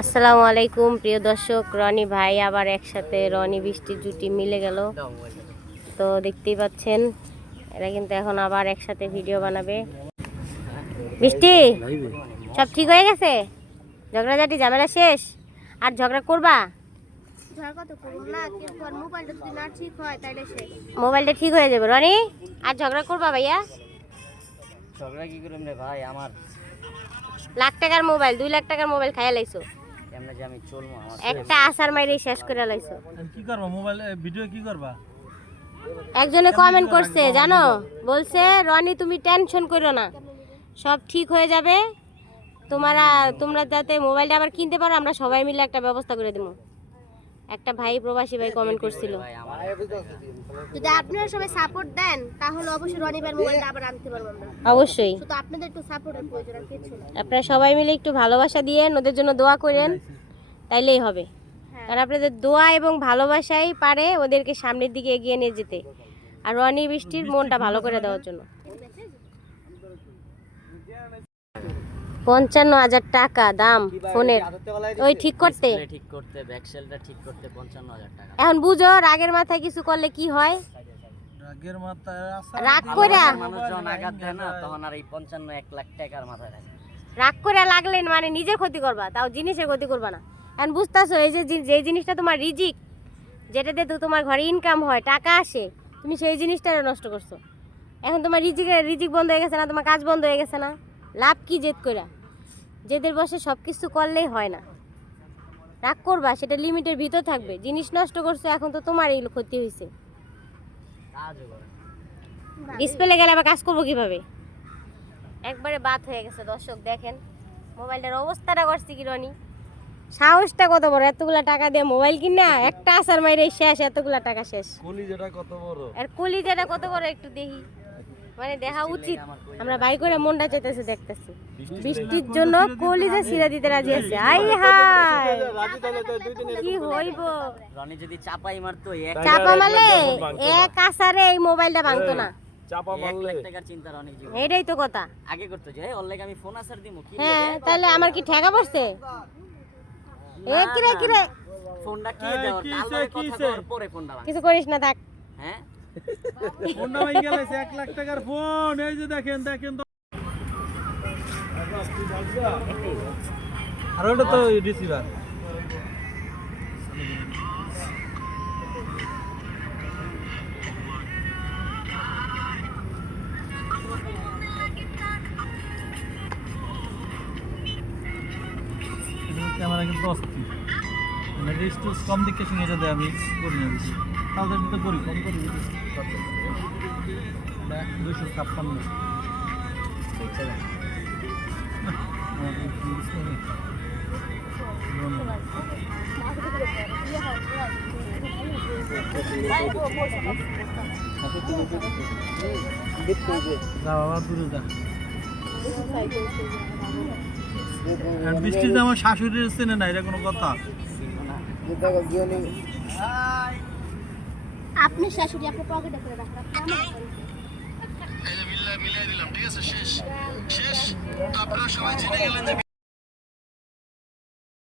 আসসালামু আলাইকুম প্রিয় দর্শক, রনি ভাই আবার একসাথে রনি বৃষ্টির জুটি মিলে গেল। তো দেখতেই পাচ্ছেন এরা কিন্তু এখন আবার একসাথে ভিডিও বানাবে। বৃষ্টি সব ঠিক হয়ে গেছে, ঝগড়াঝাটি ঝামেলা শেষ, আর ঝগড়া করবা? মোবাইলটা ঠিক হয়ে যাবে রনি, আর ঝগড়া করবা ভাইয়া? ঝগড়া কি করব রে ভাই, আমার লাখ টাকার মোবাইল 2 লাখ টাকার মোবাইল খাইয়া লাইছো, এমনি যে আমি চলবো আমার একটা আসার মাইরে শেষ করে লাইছো। কি করবা মোবাইল ভিডিও কি করবা? একজনে কমেন্ট করছে জানো, বলছে রনি তুমি টেনশন করো না, সব ঠিক হয়ে যাবে, তোমরা যাতে মোবাইলটা আবার কিনতে পারো আমরা সবাই মিলে একটা ব্যবস্থা করে দেবো। একটা ভাই প্রবাসী ভাই কমেন্ট করছিল, যদি আপনারা সবাই সাপোর্ট দেন তাহলে অবশ্যই রনি ভাইয়ের মোবাইলটা আবার আনতে পারবো আমরা। অবশ্যই শুধু আপনাদের একটু সাপোর্টের প্রয়োজন, আর কিছু না। আপনারা সবাই মিলে একটু ভালোবাসা দিয়ে ওদের জন্য দোয়া করেন, তাইলেই হবে। কারণ আপনাদের দোয়া এবং ভালোবাসাই পারে ওদেরকে সামনের দিকে এগিয়ে নিয়ে যেতে, আর রনি বৃষ্টির মনটা ভালো করে দেওয়ার জন্য। 55,000 টাকা দাম ফোনের, ওই ঠিক করতে ব্যাকসেলটা ঠিক করতে 55,000 টাকা। এখন বুঝো রাগের মাথায় কিছু করলে কি হয়। রাগের মাথায় রাগ করে মানুষ যখন আঘাত দেয় না তখন আর এই 55-1 লাখ টাকার মাথায় থাকে। রাগ করে লাগলেন মানে নিজের ক্ষতি করবা, তাও জিনিসের ক্ষতি করবা না। এখন বুঝতেছো এই যে জিনিসটা তোমার রিজিক, যেটাতে তো তোমার ঘরে ইনকাম হয়, টাকা আসে, তুমি সেই জিনিসটা নষ্ট করছো। এখন তোমার রিজিক বন্ধ হয়ে গেছে না, তোমার কাজ বন্ধ হয়ে গেছে না, লাভ কি জেদ কইরা? জেদের বসে সব কিছু করলেই হয় না। রাগ করবা, সেটা লিমিটের ভিতর থাকবে। জিনিস নষ্ট করছো, এখন তো তোমারই ক্ষতি হয়েছে। ডিসপ্লে গেলে আবার কাজ করবো কিভাবে? একবারে বাদ হয়ে গেছে। দর্শক দেখেন মোবাইলটার অবস্থাটা করছে কি রনি, সাহসটা কত বড়, এতগুলা টাকা দিয়ে মোবাইল কিনা একটা আসার মাইরে শেষ, এতগুলা টাকা শেষ। কলিজাটা কত বড়, আর কলিজাটা কত বড় একটু দেখি, মানে দেখা উচিত। আমরা বাই করে মনটা চাইতেছে দেখতেছি, বৃষ্টির জন্য কলিজা ছিঁড়ে দিতে রাজি আছে। আই হাই কি হইব, রনি যদি চাপাই মারতো, চাপা মারলে এক আসারে এই মোবাইলটা ভাঙতো না। চাপা মারলে 1 লাখ টাকার চিন্তা রনি জীবন এটাই তো কথা। আগে করতে যে অনলাইন আমি ফোন আসার দিমু কি? হ্যাঁ, তাহলে আমার কি ঠেকা পড়ছে? এ কিরে ফোনটা কি দাও, তাহলে কথা কর পরে ফোনটা ভাঙ। কিছু করিস না, থাক। হ্যাঁ, ফোনটা ভেঙে গেছে, 1 লাখ টাকার ফোন। এই যে দেখেন তো, আর ওটা তো রিসিভার। ক্যামেরা কিন্তু অস্থির, মানে রেস্টুস কম দিকে শুনে এটা দেয়, আমি করি না বেশি, তাহলে তো করি কম করি 256। বৃষ্টি যে আমার শাশুড়ির চেনে না, এটা কোনো কথা? আপনি শাশুড়ি আপনার পকেটে করে রাখলাম, মিলাই দিলাম, ঠিক আছে? শেষ আপনারা সবাই জেনে গেলেন যে